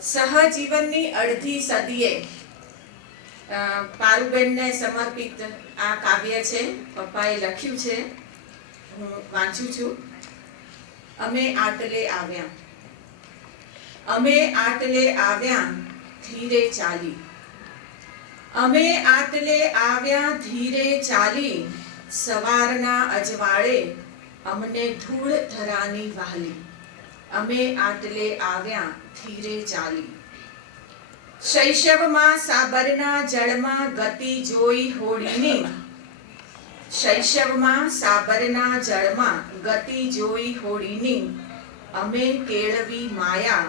સહજીવનની અડધી સદીએ પારુબેનને સમર્પિત આ કાવ્ય છે. પપ્પાએ લખ્યું છે, હું વાંચું છું. અમે આટલે આવ્યા, અમે આટલે આવ્યા ધીરે ચાલી, અમે આટલે આવ્યા ધીરે ચાલી, સવારના અજવાળે અમને ધૂળ ધરાની વહાલી. અમે આટલે આવ્યા ધીરે ચાલી. શૈશવમાં સાબરના જળમાં ગતિ જોઈ હોડીની, શૈશવમાં સાબરના જળમાં ગતિ જોઈ હોડીની, અમે કેળવી માયા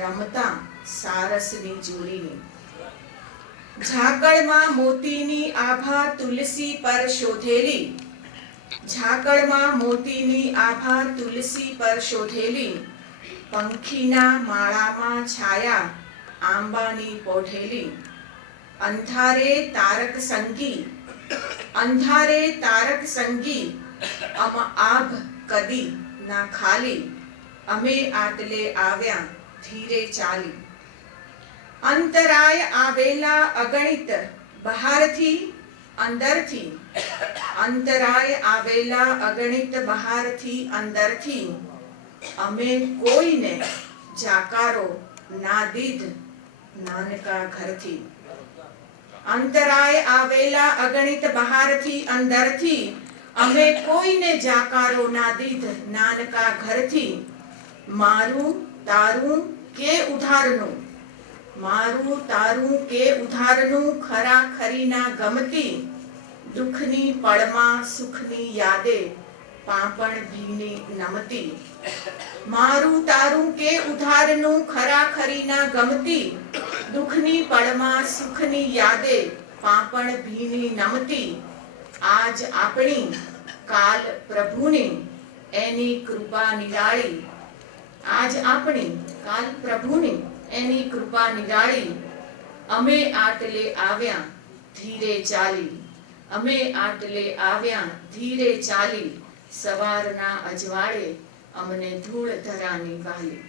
રમતા સારસની જોડીની. ઝાકળમાં મોતીની આભા તુલસી પર શોધેલી, ઝાકળમાં મોતીની આભા તુલસી પર શોધેલી, પંખીના માળામાં છાયા આંબાની પોઢેલી. અંધારે તારક સંગી, અંધારે તારક સંગી, આભ કદી ના ખાલી, અમે આટલે આવ્યા ધીરે ચાલી. અંતરાય આવેલા અગણિત બહારથી અંદરથી, અંતરાય આવેલા અગણિત બહારથી અંદરથી, અમે કોઈને જાકારો ના દીધ નાનકા ઘરથી. અંતરાય આવેલા અગણિત બહારથી અંદરથી, અમે કોઈને જાકારો ના દીધ નાનકા ઘરથી. મારું તારું કે ઉધારનું, મારું તારું કે ઉધારનું ખરા ખરીના ગમતી, દુઃખની પળમાં સુખની યાદે પાંપણ ભીની નમતી. મારું તારું કે ઉધારનું ખરા ખરીના ગમતી, દુઃખની પળમાં સુખની યાદે પાંપણ ભીની નમતી. આજ આપણી કાલ પ્રભુની એની કૃપા નિરાળી, આજ આપણી કાલ પ્રભુની એની કૃપા નિરાળી. અમે આટલે આવ્યા ધીરે ચાલી, અમે આટલે આવ્યા ધીરે ચાલી, સવારના અજવાળે અમને ધૂળ ધરાની વહાલી.